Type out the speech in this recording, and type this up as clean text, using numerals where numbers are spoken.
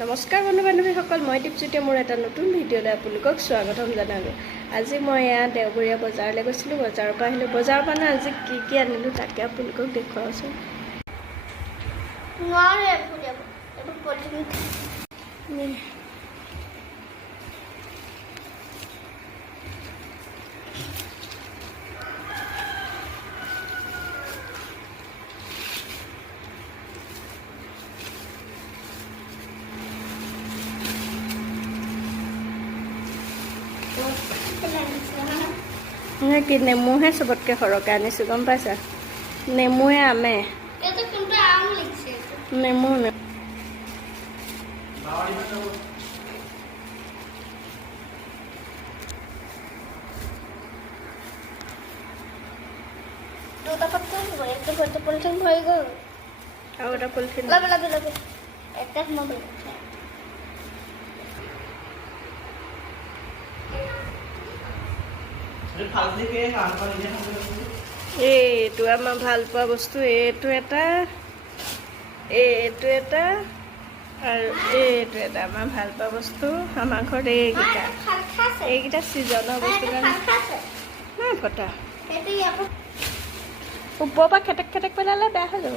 নমস্কাৰ বন্ধু বান্ধৱীসকল, মই দীপজ্যোতিয়ে মোৰ এটা নতুন ভিডিঅ'লৈ আপোনালোকক স্বাগতম জনালোঁ। আজি মই দেওবৰীয়া বজাৰলৈ গৈছিলোঁ, বজাৰৰ পৰা আহিলোঁ। বজাৰৰ পৰা আজি কি আনিলোঁ তাকে আপোনালোকক দেখুৱাওঁচোন। কি নেমুহে চবতকৈ সৰহকৈ আনিছোঁ, গম পাইছা? নেমুৱে আমে নেমু দুটা পলিথিন পলিথিন ভৰি গ'ল আৰু এটা পলিথিন ল'বি এটা সোমাব। এইটো আমাৰ ভাল পোৱা বস্তু, এইটো এটা আৰু এইটো এটা আমাৰ ভাল পোৱা বস্তু। আমাৰ ঘৰত এইকেইটা ছিজনৰ বস্তু কাৰণে নাই ফটা। ওপৰৰ পৰা খেটেক পেলালে বেয়া হৈ যাব।